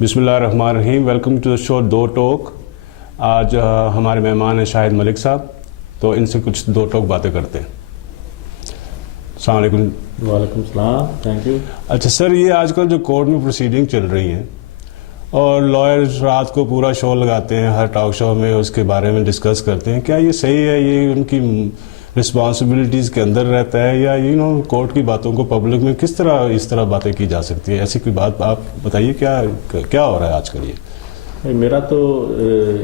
بسم اللہ الرحمن الرحیم. ویلکم ٹو دا شو دو ٹوک. آج ہمارے مہمان ہیں شاہد ملک صاحب, تو ان سے کچھ دو ٹوک باتیں کرتے ہیں. السلام علیکم. وعلیکم السلام. Thank you. اچھا سر, یہ آج کل جو کورٹ میں پروسیڈنگ چل رہی ہیں اور لائرز رات کو پورا شو لگاتے ہیں, ہر ٹاک شو میں اس کے بارے میں ڈسکس کرتے ہیں, کیا یہ صحیح ہے؟ یہ ان کی رسپانسبلٹیز کے اندر رہتا ہے یا کورٹ کی باتوں کو پبلک میں کس طرح اس طرح باتیں کی جا سکتی ہے؟ ایسی کوئی بات آپ بتائیے, کیا ہو رہا ہے آج کل؟ یہ میرا تو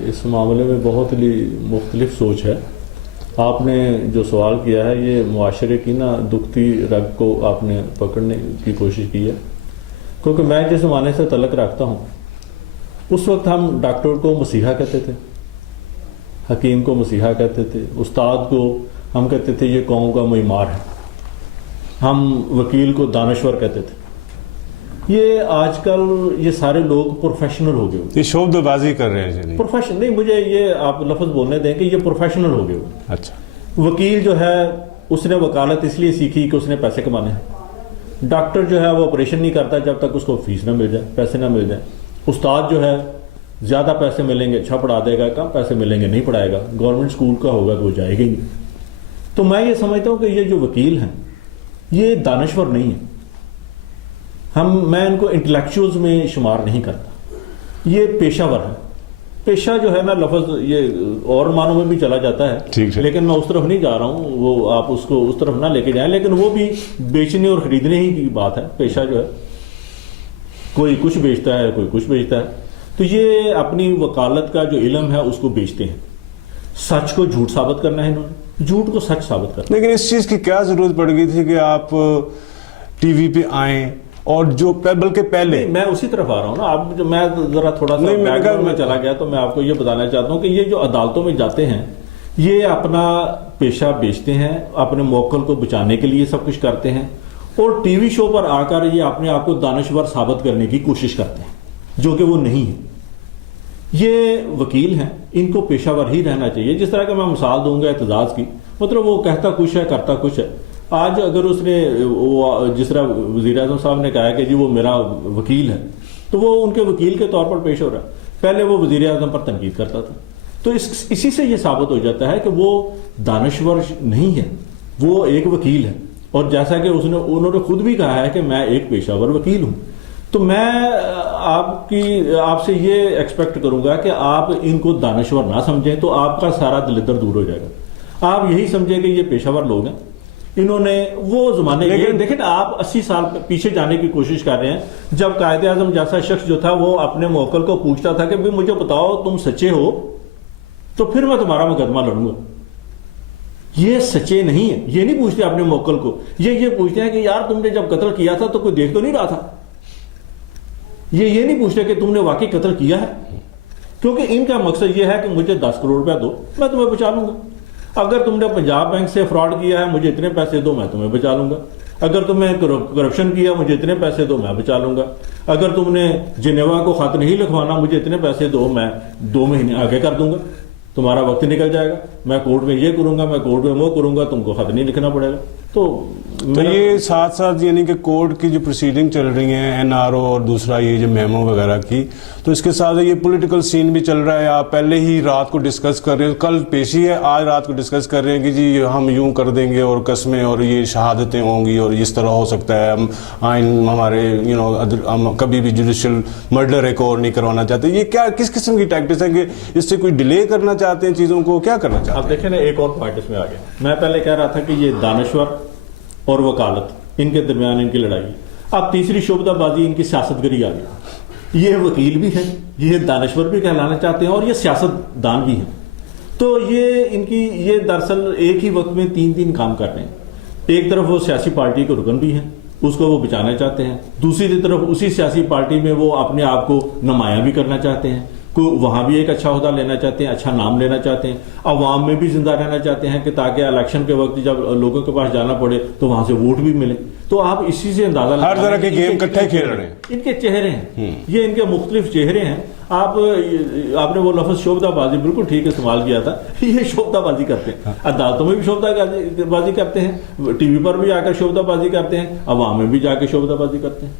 اس معاملے میں بہت ہی مختلف سوچ ہے. آپ نے جو سوال کیا ہے یہ معاشرے کی دکھتی رگ کو آپ نے پکڑنے کی کوشش کی ہے, کیونکہ میں جس زمانے سے تعلق رکھتا ہوں اس وقت ہم ڈاکٹر کو مسیحا کہتے تھے, حکیم کو مسیحا کہتے تھے, استاد کو ہم کہتے تھے یہ قوم کا معمار ہے, ہم وکیل کو دانشور کہتے تھے. یہ آج کل یہ سارے لوگ پروفیشنل ہو گئے, یہ شعبہ بازی کر رہے ہیں. پروفیشنل نہیں, مجھے یہ آپ لفظ بولنے دیں کہ یہ پروفیشنل ہو گئے. اچھا, وکیل جو ہے اس نے وکالت اس لیے سیکھی کہ اس نے پیسے کمانے ہیں. ڈاکٹر جو ہے وہ آپریشن نہیں کرتا جب تک اس کو فیس نہ مل جائے, پیسے نہ مل جائیں. استاد جو ہے زیادہ پیسے ملیں گے اچھا پڑھا دے گا, کم پیسے ملیں گے نہیں پڑھائے گا. گورنمنٹ اسکول کا ہوگا تو وہ جائے گا ہی نہیں. تو میں یہ سمجھتا ہوں کہ یہ جو وکیل ہیں یہ دانشور نہیں ہیں. میں ان کو انٹلیکچوئلز میں شمار نہیں کرتا, یہ پیشہ ور ہے. پیشہ جو ہے میں لفظ یہ اور معنوں میں بھی چلا جاتا ہے, لیکن میں اس طرف نہیں جا رہا ہوں, وہ آپ اس کو اس طرف نہ لے کے جائیں. لیکن وہ بھی بیچنے اور خریدنے ہی کی بات ہے. پیشہ جو ہے کوئی کچھ بیچتا ہے, کوئی کچھ بیچتا ہے. تو یہ اپنی وکالت کا جو علم ہے اس کو بیچتے ہیں. سچ کو جھوٹ ثابت کرنا ہے انہوں نے, جھوٹ کو سچ ثابت کرنا. لیکن اس چیز کی کیا ضرورت پڑ گئی تھی کہ آپ ٹی وی پہ آئیں؟ اور جو بلکہ پہلے میں اسی طرف آ رہا ہوں نا. آپ میں ذرا تھوڑا سا بیک گراؤنڈ میں چلا گیا تو میں آپ کو یہ بتانا چاہتا ہوں کہ یہ جو عدالتوں میں جاتے ہیں یہ اپنا پیشہ بیچتے ہیں, اپنے موکل کو بچانے کے لیے سب کچھ کرتے ہیں, اور ٹی وی شو پر آ کر یہ اپنے آپ کو دانشور ثابت کرنے کی کوشش کرتے ہیں, جو کہ وہ نہیں ہے. یہ وکیل ہیں, ان کو پیشہ ور ہی رہنا چاہیے. جس طرح کہ میں مثال دوں گا اعتزاز کی, مطلب وہ کہتا کچھ ہے کرتا کچھ ہے. آج اگر اس نے جس طرح وزیر اعظم صاحب نے کہا کہ جی وہ میرا وکیل ہے, تو وہ ان کے وکیل کے طور پر پیش ہو رہا ہے. پہلے وہ وزیر اعظم پر تنقید کرتا تھا. تو اسی سے یہ ثابت ہو جاتا ہے کہ وہ دانشور نہیں ہے, وہ ایک وکیل ہے. اور جیسا کہ انہوں نے خود بھی کہا ہے کہ میں ایک پیشہ ور وکیل ہوں. تو میں آپ سے یہ ایکسپیکٹ کروں گا کہ آپ ان کو دانشور نہ سمجھیں, تو آپ کا سارا دلدر دور ہو جائے گا. آپ یہی سمجھیں کہ یہ پیشہ ور لوگ ہیں. انہوں نے وہ زمانے دیکھیں آپ 80 سال پیچھے جانے کی کوشش کر رہے ہیں, جب قائد اعظم جیسا شخص جو تھا وہ اپنے موکل کو پوچھتا تھا کہ مجھے بتاؤ تم سچے ہو تو پھر میں تمہارا مقدمہ لڑوں گا. یہ سچے نہیں ہیں, یہ نہیں پوچھتے اپنے موکل کو. یہ پوچھتے ہیں کہ یار تم نے جب قتل کیا تھا تو کوئی دیکھ تو نہیں رہا تھا. یہ نہیں پوچھتے کہ تم نے واقعی قتل کیا ہے, کیونکہ ان کا مقصد یہ ہے کہ مجھے 10 کروڑ روپیہ دو میں تمہیں بچا لوں گا. اگر تم نے پنجاب بینک سے فراڈ کیا ہے مجھے اتنے پیسے دو میں تمہیں بچا لوں گا. اگر تم نے کرپشن کیا مجھے اتنے پیسے دو میں بچا لوں گا. اگر تم نے جنیوا کو خط نہیں لکھوانا مجھے اتنے پیسے دو میں 2 مہینے آگے کر دوں گا, تمہارا وقت نکل جائے گا. میں کورٹ میں یہ کروں گا, میں کورٹ میں وہ کروں گا, تم کو خط نہیں لکھنا پڑے گا. تو یہ ساتھ ساتھ یعنی کہ کورٹ کی جو پروسیڈنگ چل رہی ہیں این آر او اور دوسرا یہ جو میمو وغیرہ کی, تو اس کے ساتھ یہ پولیٹیکل سین بھی چل رہا ہے. آپ پہلے ہی رات کو ڈسکس کر رہے ہیں, کل پیشی ہے, آج رات کو ڈسکس کر رہے ہیں کہ جی ہم یوں کر دیں گے اور قسمیں اور یہ شہادتیں ہوں گی اور اس طرح ہو سکتا ہے. ہم آئین ہمارے ہم کبھی بھی جوڈیشل مرڈر ایک اور نہیں کروانا چاہتے. یہ کیا کس قسم کی ٹیکٹکس ہیں کہ اس سے کوئی ڈیلے کرنا چاہتے ہیں چیزوں کو, کیا کرنا چاہتے ہیں؟ آپ دیکھیں نا ایک اور پوائنٹ اس میں آ گیا. میں پہلے کہہ رہا تھا کہ یہ دانشور اور وکالت ان کے درمیان ان کی لڑائی. اب تیسری شعبہ بازی ان کی سیاست گری آ گئی. یہ وکیل بھی ہیں, یہ دانشور بھی کہلانا چاہتے ہیں, اور یہ سیاست دان بھی ہیں. تو یہ دراصل ایک ہی وقت میں 3 کام کر رہے ہیں. ایک طرف وہ سیاسی پارٹی کے رکن بھی ہیں, اس کو وہ بچانا چاہتے ہیں. دوسری طرف اسی سیاسی پارٹی میں وہ اپنے آپ کو نمایاں بھی کرنا چاہتے ہیں, وہاں بھی ایک اچھا عہدہ لینا چاہتے ہیں, اچھا نام لینا چاہتے ہیں, عوام میں بھی زندہ رہنا چاہتے ہیں کہ تاکہ الیکشن کے وقت جب لوگوں کے پاس جانا پڑے تو وہاں سے ووٹ بھی ملے. تو آپ اسی سے اندازہ ہر طرح کے گیم اکٹھے کھیل رہے ہیں. ان کے چہرے ہیں, یہ ان کے مختلف چہرے ہیں. آپ نے وہ لفظ شعبہ بازی بالکل ٹھیک استعمال کیا تھا. یہ شعبہ بازی کرتے ہیں, عدالتوں میں بھی شعبہ بازی کرتے ہیں, ٹی وی پر بھی آ کر شعبہ بازی کرتے ہیں, عوام میں بھی جا کے شعبہ بازی کرتے ہیں.